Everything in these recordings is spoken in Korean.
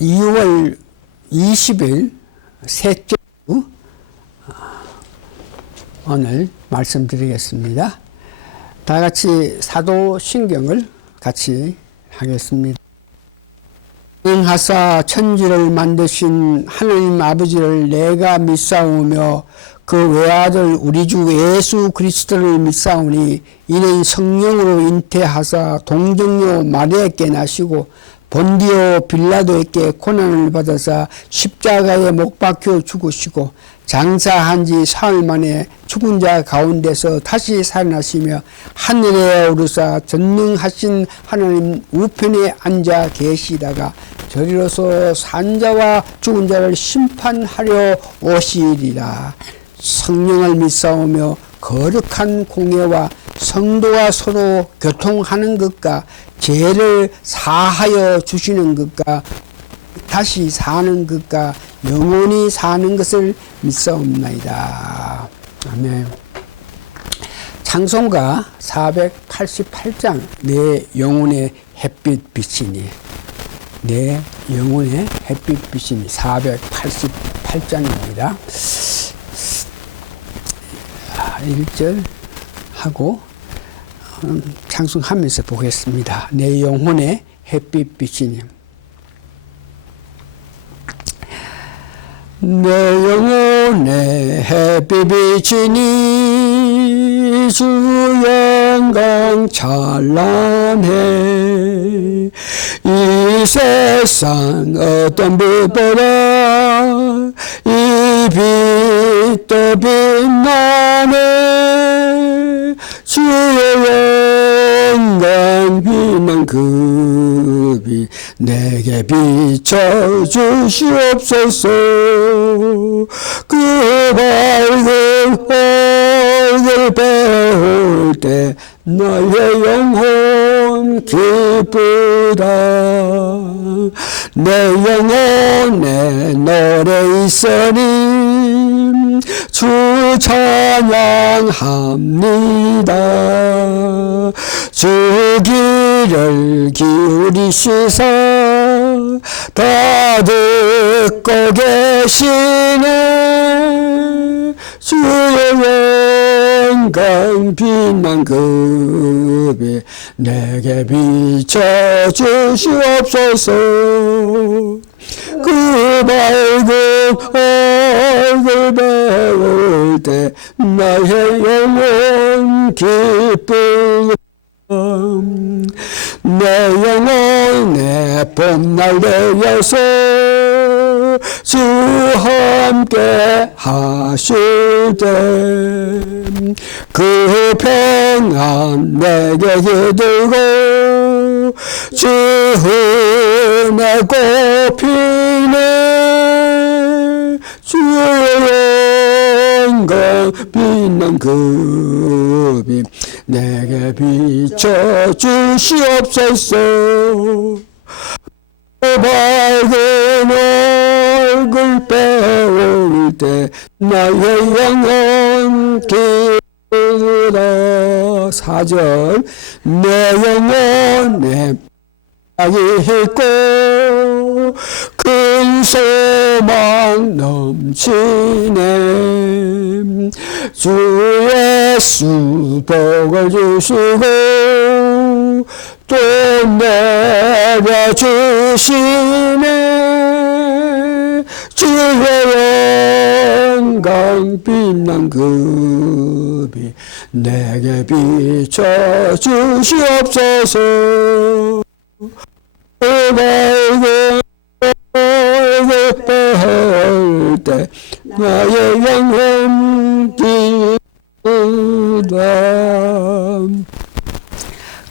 2월 20일 셋째 주 오늘 말씀드리겠습니다. 다 같이 사도신경을 같이 하겠습니다. 하사 천지를 만드신 하나님 아버지를 내가 믿사오며 그 외아들 우리 주 예수 그리스도를 믿사오니 이는 성령으로 잉태하사 동정녀 마리아에게 나시고 본디오 빌라도에게 고난을 받아사 십자가에 못 박혀 죽으시고 장사한 지 사흘 만에 죽은 자 가운데서 다시 살아나시며 하늘에 오르사 전능하신 하나님 우편에 앉아 계시다가 저리로서 산자와 죽은 자를 심판하려 오시리라. 성령을 믿사오며 거룩한 공예와 성도와 서로 교통하는 것과 죄를 사하여 주시는 것과 다시 사는 것과 영원히 사는 것을 믿사옵나이다. 아멘. 찬송가 488장 내 영혼의 햇빛 비치니, 내 영혼의 햇빛 비치니 488장입니다. 1절 하고 찬송하면서 보겠습니다. 내 영혼의 햇빛 비치니. 내 영혼의 햇빛 비치니 주 영광 찬란해. 이 세상 어떤 빛보다 이 빛도 빛나네. 주의 영광 빛난 그 빛 내게 비춰 주시옵소서. 그 밝은 얼굴 배울 때 나의 영혼 기쁘다. 내 영혼에 노래 있으니 주 찬양합니다. 주 귀를 기울이시사 다 듣고 계시네. 주의 영광 빛난 그 빛 내게 비춰 주시옵소서. 그 밝은 얼굴 배울 때 나의 영혼 기쁘다. 내 영혼에 봄날 되어서 주 함께 하실 때 그 평안 내게 기들고 주 은혜 꽃피네. 주의 영광 빛난 그 빛 내게 비춰 주시옵소서. 밝은 얼굴 배울 때 나의 영혼 기쁘다. 4절 내 영혼에 낙이 있고 큰 소망 넘치네. 주 예수 복을 주시고 또 내려주시네. 주의 영광 빛난 그 빛 내게 비춰 주시옵소서. 밝은 얼굴 배울 때 나의 영혼 기쁘다.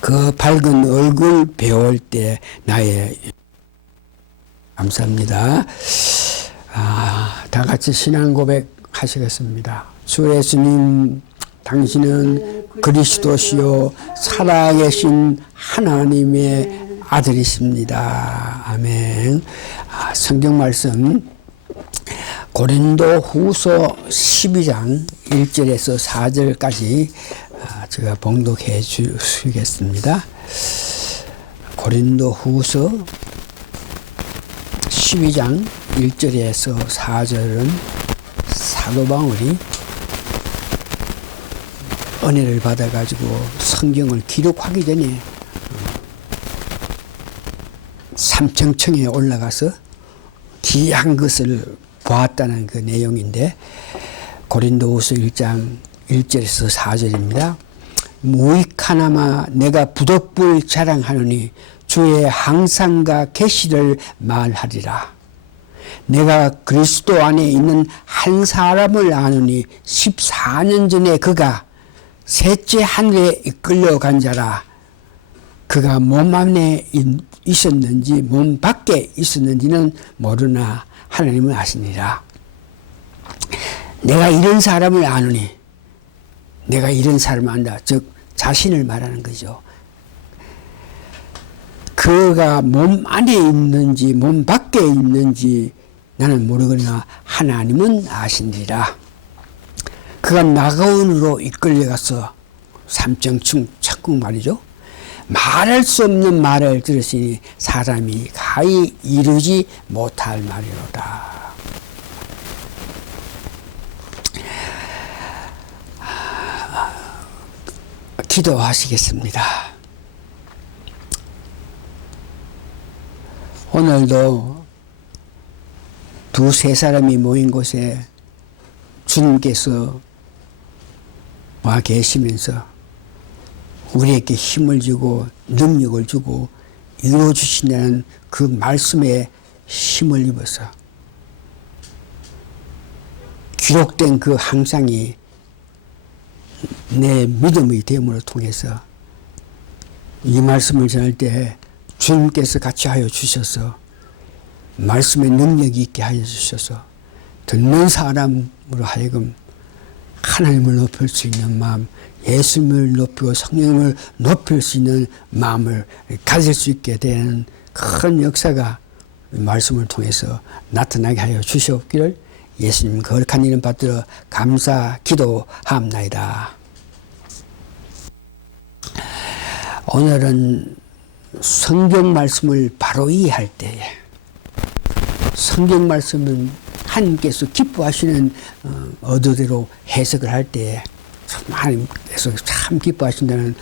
그 밝은 얼굴 배울 때 나의 감사합니다. 다 같이 신앙 고백 하시겠습니다. 주 예수님, 당신은 그리스도시요 살아계신 하나님의 아들이십니다. 아멘. 성경 말씀 고린도 후서 12장 1절에서 4절까지 제가 봉독해 주시겠습니다. 고린도 후서 12장 1절에서 4절은 사도 바울이 은혜를 받아가지고 성경을 기록하기 전에 삼층층에 올라가서 귀한 것을 보았다는 그 내용인데, 고린도후서 1장 1절에서 4절입니다. 무익하나마 내가 부덕불 자랑하노니 주의 항상과 계시를 말하리라. 내가 그리스도 안에 있는 한 사람을 아노니 14년 전에 그가 셋째 하늘에 이끌려간 자라. 그가 몸 안에 있었는지 몸 밖에 있었는지는 모르나 하나님은 아시니라. 내가 이런 사람을 아노니, 내가 이런 사람을 안다. 즉 자신을 말하는 거죠. 그가 몸 안에 있는지 몸 밖에 있는지 나는 모르거나 하나님은 아시니라. 그가 나가온으로 이끌려가서 삼층층 천국 말이죠. 말할 수 없는 말을 들으시니 사람이 가히 이루지 못할 말이로다. 기도하시겠습니다. 오늘도 두세 사람이 모인 곳에 주님께서 와 계시면서 우리에게 힘을 주고 능력을 주고 이루어 주신다는 그 말씀에 힘을 입어서 기록된 그 항상이 내 믿음의 됨으로 통해서 이 말씀을 전할 때 주님께서 같이 하여 주셔서 말씀의 능력이 있게 하여 주셔서 듣는 사람으로 하여금 하나님을 높일 수 있는 마음, 예수님을 높이고 성령을 높일 수 있는 마음을 가질 수 있게 되는 큰 역사가 말씀을 통해서 나타나게 하여 주시옵기를 예수님 거룩한 이름 받들어 감사 기도하옵나이다. 오늘은 성경 말씀을 바로 이해할 때에, 성경 말씀은 하나님께서 기뻐하시는 의도대로 해석을 할 때에 하나님께서 참 기뻐하신다는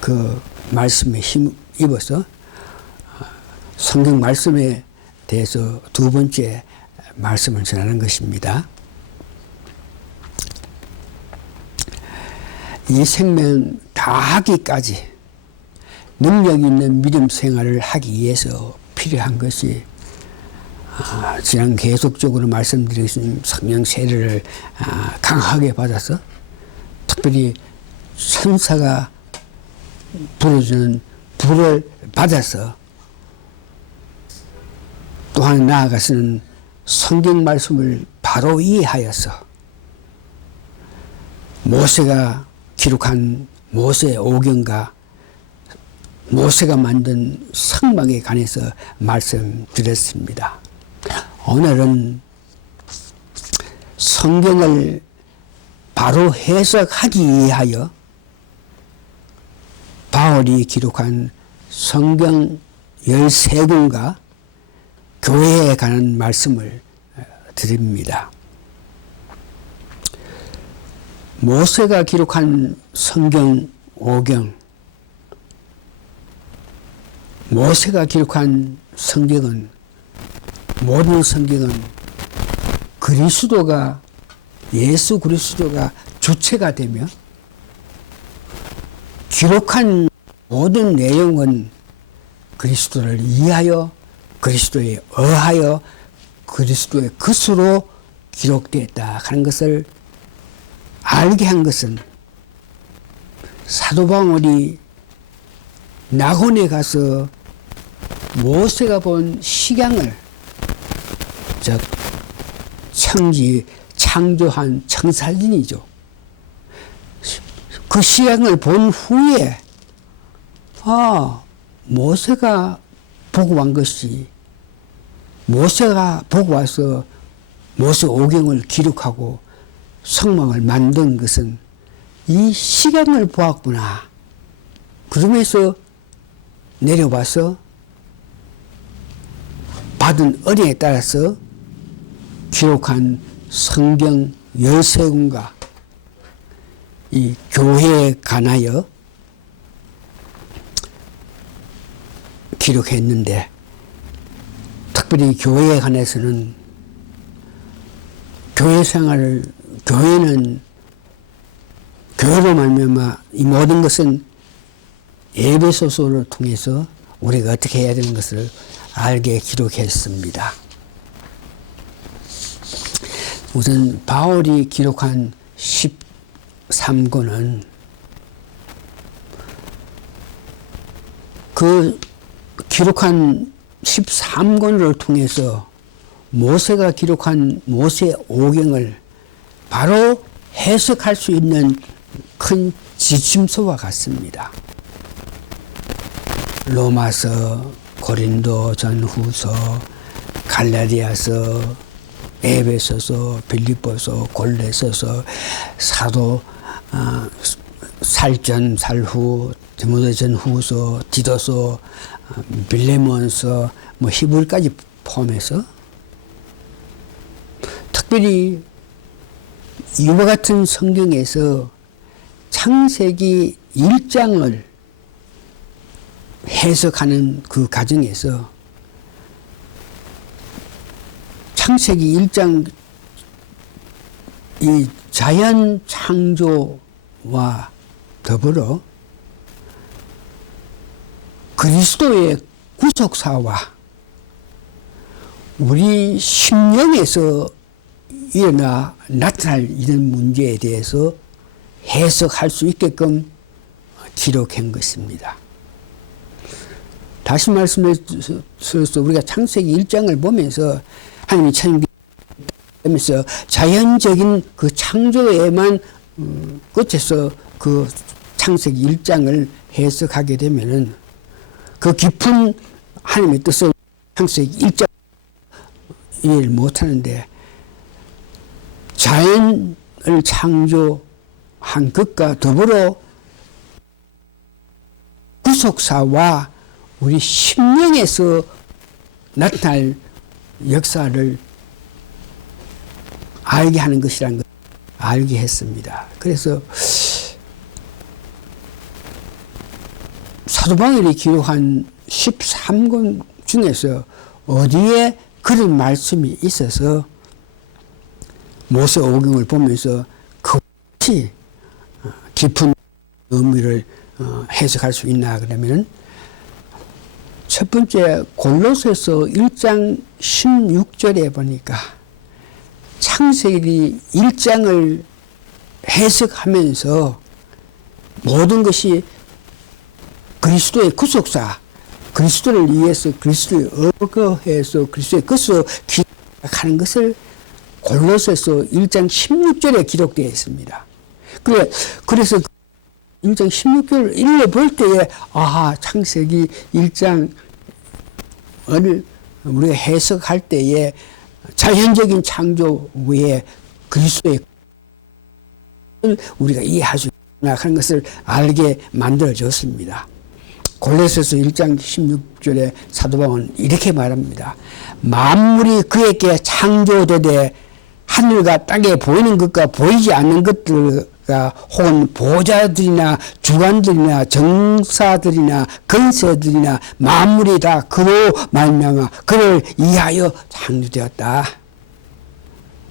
그 말씀에 힘 입어서 성경 말씀에 대해서 두 번째 말씀을 전하는 것입니다. 이 생명 다하기까지 능력 있는 믿음 생활을 하기 위해서 필요한 것이 지난 계속적으로 말씀드린 성령 세례를 강하게 받아서 특별히 천사가 불어주는 불을 받아서 또한 나아가서는 성경 말씀을 바로 이해하여서 모세가 기록한 모세 오경과 모세가 만든 성막에 관해서 말씀드렸습니다. 오늘은 성경을 바로 해석하기 위하여 바울이 기록한 성경 13권과 교회에 관한 말씀을 드립니다. 모세가 기록한 성경 5경, 모세가 기록한 성경은, 모든 성경은 그리스도가, 예수 그리스도가 주체가 되며 기록한 모든 내용은 그리스도를 이해하여 그리스도에 의하여 그리스도의 것으로 기록되었다 하는 것을 알게 한 것은 사도 바울이 낙원에 가서 모세가 본 식양을, 즉 창조한 청사진이죠. 그 식양을 본 후에 모세가 보고 온 것이, 모세가 보고 와서 모세 오경을 기록하고 성막을 만든 것은 이 식양을 보았구나. 그러면서 내려와서 받은 은혜에 따라서 기록한 성경 13권과 이 교회에 관하여 기록했는데, 특별히 교회에 관해서는 교회 생활을, 교회는 교회로 말미암아 이 모든 것은 에베소서를 통해서 우리가 어떻게 해야 되는 것을 알게 기록했습니다. 우선 바울이 기록한 13권은 그 기록한 13권을 통해서 모세가 기록한 모세 오경을 바로 해석할 수 있는 큰 지침서와 같습니다. 로마서, 고린도 전후서, 갈라디아서, 에베소서, 빌립보서, 골로새서, 사도 살전 살후, 디모데 전후서, 디도서, 빌레몬서, 뭐 히브리까지 포함해서 특별히 이와 같은 성경에서 창세기 1장을 해석하는 그 과정에서 창세기 1장 이 자연 창조와 더불어 그리스도의 구속사와 우리 심령에서 나타날 이런 문제에 대해서 해석할 수 있게끔 기록한 것입니다. 다시 말씀해 주셔서 우리가 창세기 1장을 보면서 하나님이 하면서 자연적인 그 창조에만 끝에서 그 창세기 1장을 해석하게 되면은 그 깊은 하나님의 뜻을 창세기 1장 이해를 못하는데, 자연을 창조한 것과 더불어 구속사와 우리 심령에서 나타날 역사를 알게 하는 것이라는 것을 알게 했습니다. 그래서 사도 바울이 기록한 13권 중에서 어디에 그런 말씀이 있어서 모세 오경을 보면서 그것이 깊은 의미를 해석할 수 있나 그러면, 첫 번째 골로새서 1장 16절에 보니까 창세기 1장을 해석하면서 모든 것이 그리스도의 구속사, 그리스도를 위해서 그리스도의 의거해서 그리스도의 것으로 기록하는 것을 골로새서 1장 16절에 기록되어 있습니다. 그래서 1장 16절을 읽어볼 때에 창세기 1장을 우리가 해석할 때에 자연적인 창조 외에 그리스도의 우리가 이해할 수 있구나 하는 것을 알게 만들어줬습니다. 골로새서 1장 16절에 사도 바울은 이렇게 말합니다. 만물이 그에게 창조되되 하늘과 땅에 보이는 것과 보이지 않는 것들과 혹은 보좌들이나 주관들이나 정사들이나 건세들이나 만물이 다 그로 말미암아 그를 위하여 창조되었다.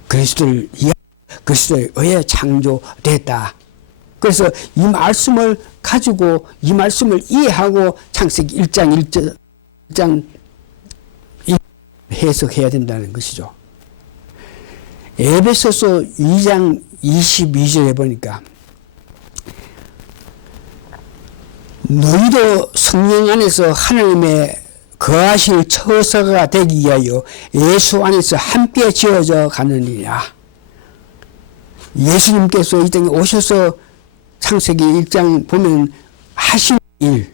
그리스도를 위하여 그리스도에 의해 창조됐다. 그래서 이 말씀을 가지고 이 말씀을 이해하고 창세기 1장 해석해야 된다는 것이죠. 에베소서 2장 22절에 보니까 너희도 성령 안에서 하나님의 거하실 처소가 되기 위하여 예수 안에서 함께 지어져 가느니라. 예수님께서 이 땅에 오셔서 창세기 1장 보면 하신 일,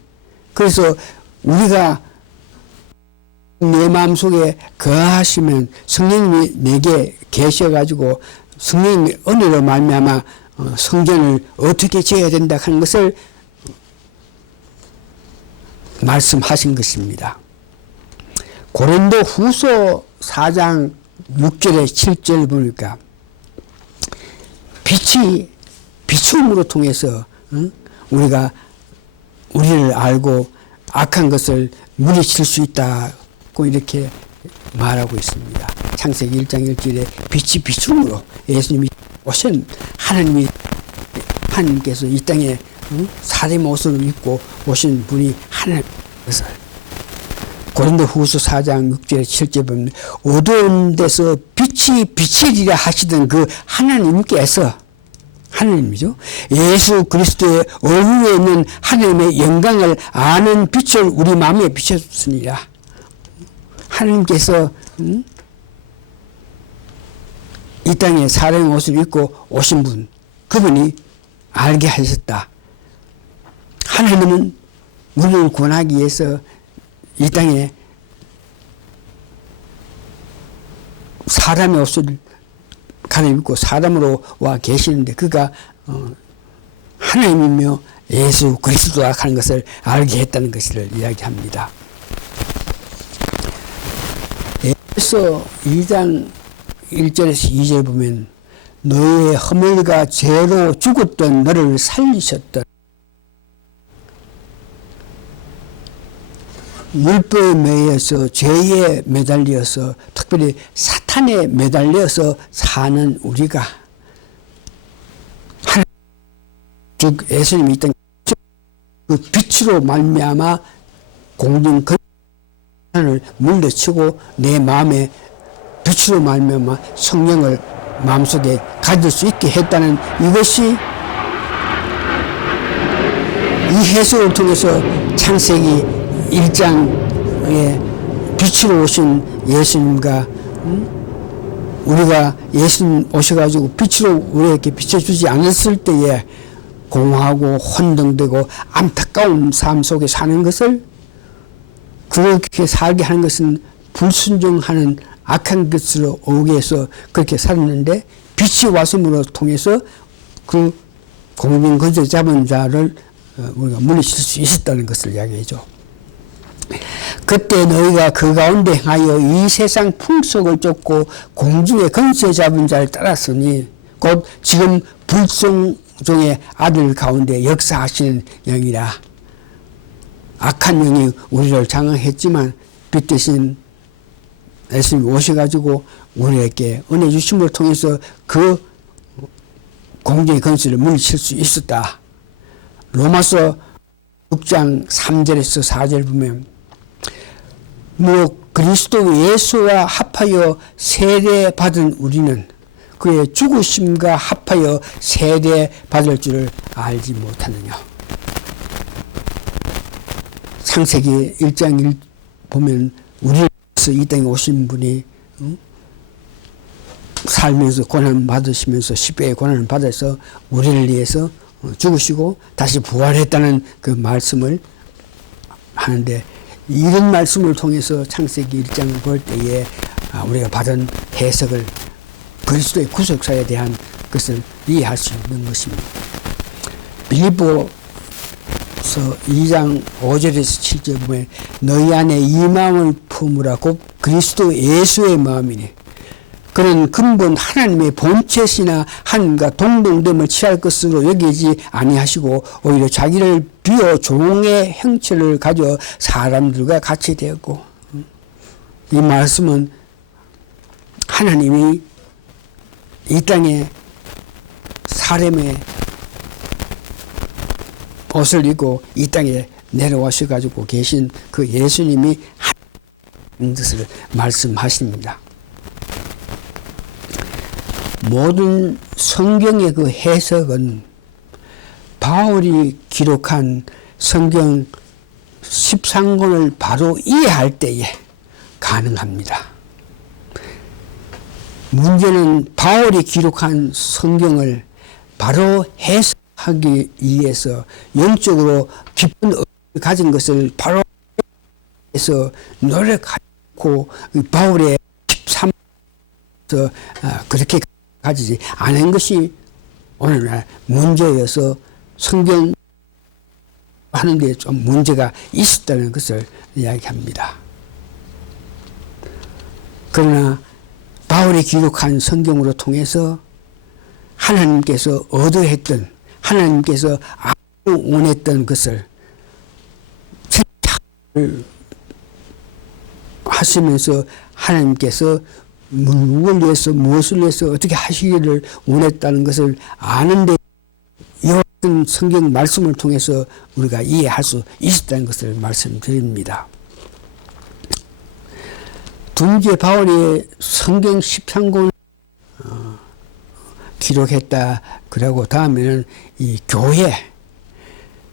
그래서 우리가 내 마음속에 거하시면 성령님이 내게 계셔가지고 성령님의 은혜로 말미암아 성전을 어떻게 지어야 된다 하는 것을 말씀하신 것입니다. 고린도 후서 4장 6절에 7절 보니까 빛이 비춤으로 통해서 우리가 우리를 알고 악한 것을 물리칠 수 있다고 이렇게 말하고 있습니다. 창세기 1장 1절에 빛이 비춤으로 예수님이 오신 하나님께서 이 땅에 사람의 옷을 입고 오신 분이 하나님 것을 고린도 후서 4장 6절에 7절에 보면 어두운 데서 빛이 비치리라 하시던 그 하나님께서 하나님이죠. 예수 그리스도의 얼굴에 있는 하나님의 영광을 아는 빛을 우리 마음에 비춰주시니라. 하나님께서 이 땅에 사람의 옷을 입고 오신 분, 그분이 알게 하셨다. 하나님은 우리를 구원하기 위해서 이 땅에 사람의 옷을 갈아입고 사람으로 와 계시는데 그가 하나님이며 예수 그리스도라 하는 것을 알게 했다는 것을 이야기합니다. 에베소 2장 1절에서 2절 보면 너의 허물과 죄로 죽었던 너를 살리셨던 율법에 매여서 죄에 매달려서 특별히 사탄에 매달려서 사는 우리가 즉 예수님이 이 땅에 그 빛으로 말미암아 공중 근을 물리치고 내 마음에 빛으로 말미암아 성령을 마음속에 가질 수 있게 했다는 이것이 이 해석을 통해서 창세기 1장에 빛으로 오신 예수님과 우리가 예수님 오셔가지고 빛으로 우리에게 비춰주지 않았을 때에 공허하고 혼동되고 안타까운 삶 속에 사는 것을 그렇게 살게 하는 것은 불순종하는 악한 것으로 오게 해서 그렇게 살았는데 빛이 왔음으로 통해서 그 공중 근처 잡은 자를 우리가 물리칠 수 있었다는 것을 이야기하죠. 그때 너희가 그 가운데 행하여 이 세상 풍속을 쫓고 공중의 근처에 잡은 자를 따랐으니 곧 지금 불순종의 아들 가운데 역사하시는 영이라. 악한 영이 우리를 장악했지만 빛 대신 예수님이 오셔가지고 우리에게 은혜 주심을 통해서 그 공중의 근처를 물리칠 수 있었다. 로마서 6장 3절에서 4절 보면 그리스도 예수와 합하여 세례받은 우리는 그의 죽으심과 합하여 세례받을 줄을 알지 못하느냐. 창세기 1장 1 보면 우리를 위해서 이 땅에 오신 분이 살면서 고난 받으시면서 십배의 고난을 받아서 우리를 위해서 죽으시고 다시 부활했다는 그 말씀을 하는데 이런 말씀을 통해서 창세기 1장을 볼 때에 우리가 받은 해석을 그리스도의 구속사에 대한 것을 이해할 수 있는 것입니다. 빌립보서 2장 5절에서 7절 보면 너희 안에 이 마음을 품으라 곧 그리스도 예수의 마음이니 그는 근본 하나님의 본체시나 하나님과 동등됨을 취할 것으로 여기지 아니하시고 오히려 자기를 비워 종의 형체를 가져 사람들과 같이 되었고 이 말씀은 하나님이 이 땅에 사람의 옷을 입고 이 땅에 내려오셔가지고 계신 그 예수님이 하나님인 것을 말씀하십니다. 모든 성경의 그 해석은 바울이 기록한 성경 13권을 바로 이해할 때에 가능합니다. 문제는 바울이 기록한 성경을 바로 해석하기 위해서 영적으로 깊은 의미를 가진 것을 바로 해서 노력하고 바울의 13권에서 그렇게 가지지 않은 것이 오늘날 문제여서 성경 하는 데 좀 문제가 있었다는 것을 이야기합니다. 그러나 바울이 기록한 성경으로 통해서 하나님께서 얻어했던, 하나님께서 아주 원했던 것을 하시면서 하나님께서 누굴 위해서 무엇을 위해서 어떻게 하시기를 원했다는 것을 아는데 이와 같은 성경 말씀을 통해서 우리가 이해할 수 있었다는 것을 말씀드립니다. 둘째 바울이 성경 13권을 기록했다. 그러고 다음에는 이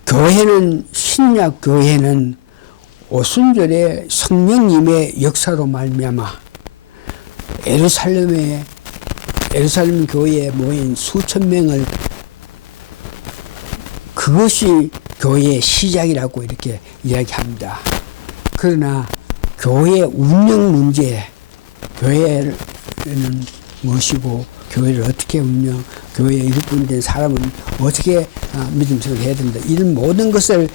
교회는 신약 교회는 오순절에 성령님의 역사로 말미암아 예루살렘 교회에 모인 수천 명을 그것이 교회의 시작이라고 이렇게 이야기합니다. 그러나 교회의 운영 문제, 교회는 무엇이고 교회를 어떻게 운영, 교회의 일꾼이 된 사람은 어떻게 믿음 생활을 해야 된다. 이런 모든 것을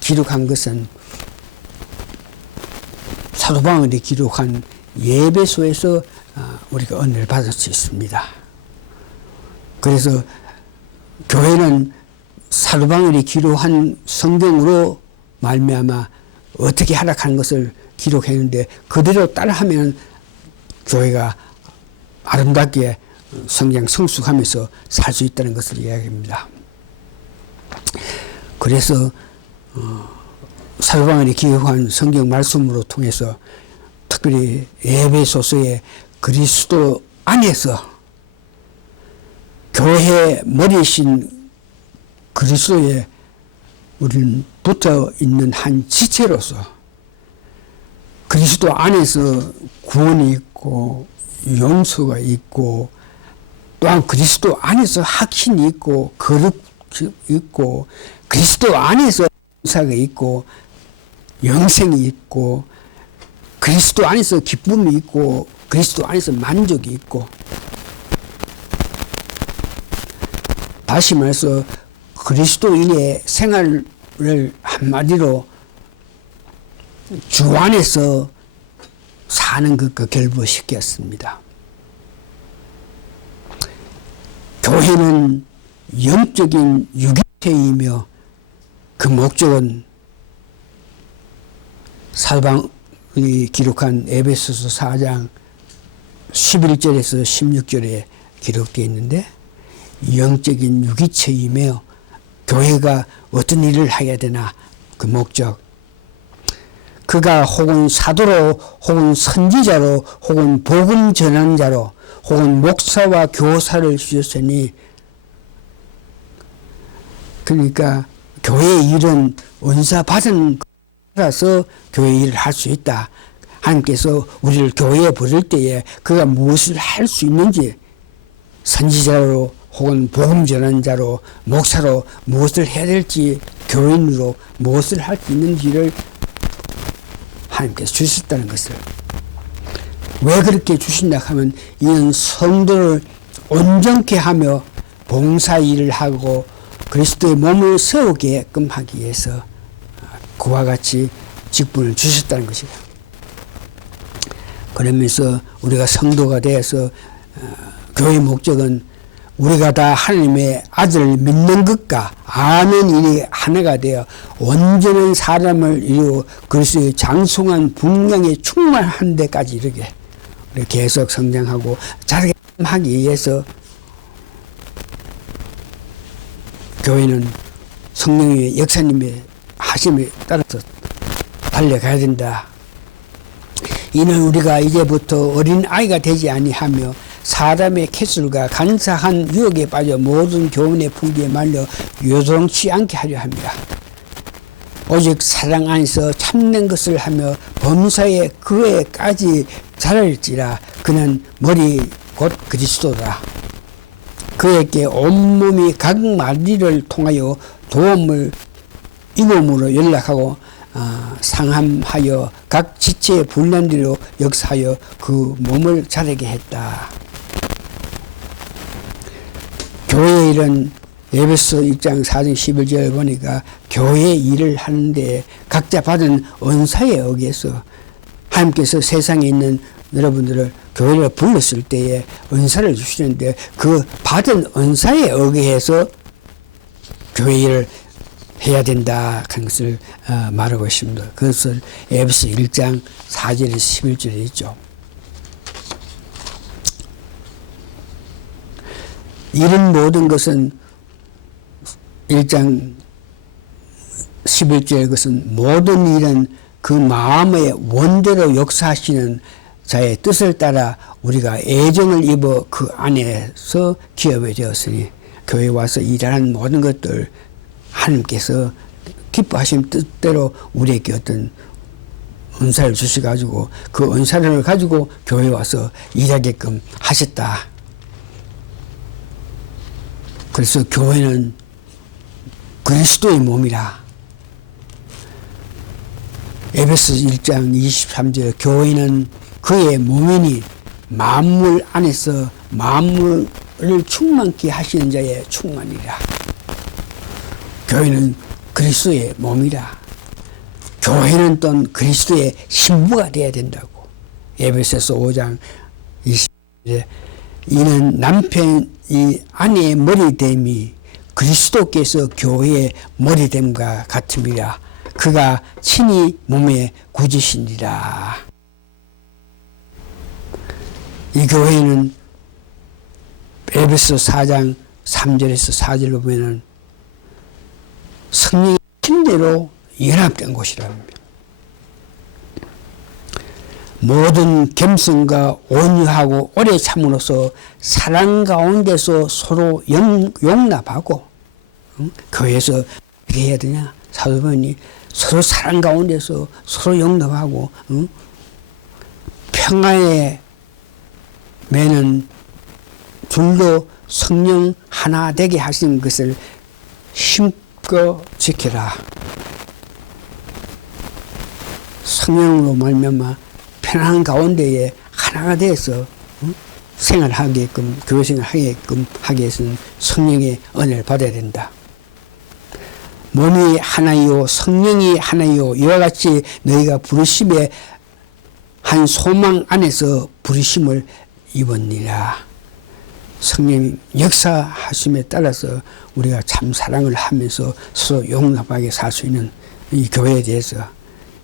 기록한 것은 사도 바울이 기록한 예배소에서 우리가 은혜를 받을 수 있습니다. 그래서 교회는 사도 바울이 기록한 성경으로 말미암아 어떻게 하락하는 것을 기록했는데 그대로 따라하면 교회가 아름답게 성장 성숙하면서 살 수 있다는 것을 이야기합니다. 그래서 사도 바울이 기록한 성경 말씀으로 통해서 특별히 에베소서의 그리스도 안에서 교회 머리이신 그리스도에 우리는 붙어 있는 한 지체로서 그리스도 안에서 구원이 있고 용서가 있고 또한 그리스도 안에서 확신이 있고 거룩이 있고 그리스도 안에서 은사가 있고 영생이 있고 그리스도 안에서 기쁨이 있고 그리스도 안에서 만족이 있고 다시 말해서 그리스도인의 생활을 한마디로 주 안에서 사는 것과 결부시켰습니다. 교회는 영적인 유기체이며 그 목적은 사도 바울이 기록한 에베소서 4장 11절에서 16절에 기록되어 있는데 영적인 유기체이며 교회가 어떤 일을 해야 되나 그 목적 그가 혹은 사도로 혹은 선지자로 혹은 복음 전환자로 혹은 목사와 교사를 주셨으니 그러니까 교회의 일은 은사 받은 거라서 교회 일을 할 수 있다. 하나님께서 우리를 교회에 부를 때에 그가 무엇을 할 수 있는지 선지자로 혹은 복음 전환자로 목사로 무엇을 해야 될지 교인으로 무엇을 할 수 있는지를 하나님께서 주셨다는 것을 왜 그렇게 주신다 하면 이는 성도를 온전케 하며 봉사 일을 하고 그리스도의 몸을 세우게끔 하기 위해서 그와 같이 직분을 주셨다는 것이다. 그러면서 우리가 성도가 되어서 교회의 목적은 우리가 다 하나님의 아들을 믿는 것과 아는 일이 하나가 되어 온전한 사람을 이루어 그리스도의 장성한 분량에 충만한 데까지 이르게 우리 계속 성장하고 자라게 하기 위해서 교회는 성령의 역사님의 하심에 따라서 달려가야 된다. 이는 우리가 이제부터 어린 아이가 되지 아니하며 사람의 캐술과 간사한 유혹에 빠져 모든 교훈의 풍기에 말려 요동치 않게 하려 합니다. 오직 사랑 안에서 참된 것을 하며 범사에 그에까지 자랄지라. 그는 머리 곧 그리스도라. 그에게 온몸이 각 마디를 통하여 도움을 이몸으로 연락하고 상함하여 각 지체의 분란대로 역사하여 그 몸을 자라게 했다. 교회의 일은 에베소 1장 4장 11절 보니까 교회 일을 하는데 각자 받은 은사에 의해서 하나님께서 세상에 있는 여러분들을 교회를 불렀을 때에 은사를 주시는데 그 받은 은사에 의해서 교회를 해야 된다 하는 것을 말하고 있습니다. 그것을 에베소 1장 4절에서 11절에 있죠. 이런 모든 것은 1장 11절의 것은 모든 일은 그 마음의 원대로 역사하시는 자의 뜻을 따라 우리가 애정을 입어 그 안에서 기업이 되었으니 교회에 와서 일하는 모든 것들 하나님께서 기뻐하신 뜻대로 우리에게 어떤 은사를 주셔가지고 그 은사를 가지고 교회에 와서 일하게끔 하셨다. 그래서 교회는 그리스도의 몸이라. 에베소 1장 23절 교회는 그의 몸이니 만물 안에서 만물을 충만케 하시는 자의 충만이라. 교회는 그리스도의 몸이라. 교회는 또한 그리스도의 신부가 되어야 된다고. 에베소서 5장 20절에 이는 남편이 아내의 머리됨이 그리스도께서 교회의 머리됨과 같음이라. 그가 친히 몸의 구주시니라. 이 교회는 에베소 4장 3절에서 4절로 보면은 성령의 힘대로 연합된 곳이랍니다. 모든 겸손과 온유하고 오래 참으로써 사랑 가운데서 서로 용납하고 교회에서 어떻게 해야 되냐? 사도바울이 서로 사랑 가운데서 서로 용납하고 평화에 매는 둘로 성령 하나 되게 하신 것을 힘껏 지켜라. 성령으로 말미암아 편안한 가운데에 하나가 돼서 생활하게끔 교회 생활하게끔 하기 위해서는 성령의 은혜를 받아야 된다. 몸이 하나이요 성령이 하나이요 이와 같이 너희가 부르심의 한 소망 안에서 부르심을 입었니라. 성령 역사하심에 따라서 우리가 참 사랑을 하면서 서로 용납하게 살 수 있는 이 교회에 대해서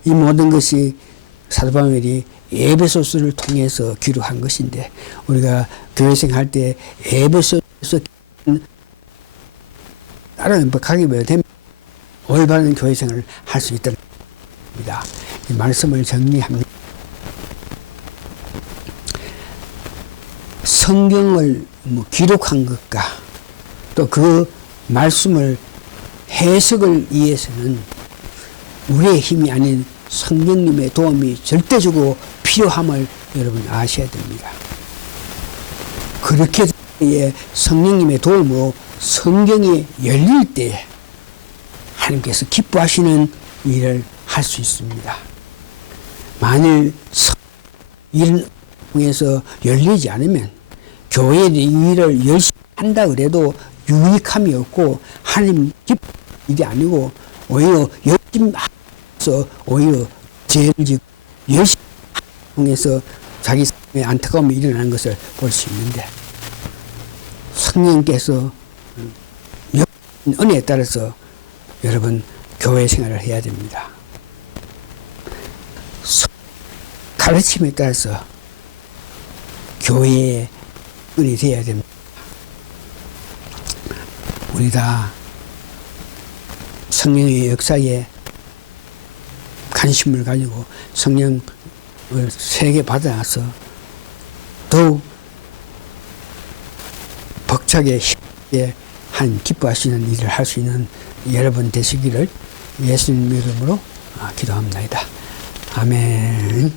이 모든 것이 사도 바울이 에베소서를 통해서 기록한 것인데 우리가 교회 생활할 때 에베소서 따라가게 되면 올바른 교회 생활을 할 수 있다는 겁니다. 이 말씀을 정리합니다. 성경을 기록한 것과 또 그 말씀을 해석을 위해서는 우리의 힘이 아닌 성령님의 도움이 절대적으로 필요함을 여러분 아셔야 됩니다. 그렇게 때에 성령님의 도움으로 성경이 열릴 때에 하나님께서 기뻐하시는 일을 할 수 있습니다. 만일 이런 통해서 열리지 않으면 교회의 일을 열심히 한다 그래도 유익함이 없고 하나님 기쁜 일이 아니고 오히려 열심히 해서 오히려 죄를 지고 열심히 통해서 자기 삶에 안타까움이 일어나는 것을 볼 수 있는데 성령께서 은혜에 따라서 여러분 교회 생활을 해야 됩니다. 가르침에 따라서 교회의 은이 되어야 됩니다. 우리 다 성령의 역사에 관심을 가지고 성령을 세게 받아서 더욱 벅차게 쉽게 한 기뻐하시는 일을 할 수 있는 여러분 되시기를 예수님 이름으로 기도합니다. 아멘.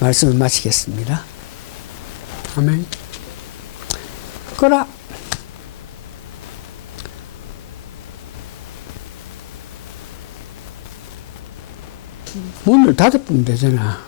말씀을 마치겠습니다. 아멘. 거라. 문을 닫아보면 되잖아.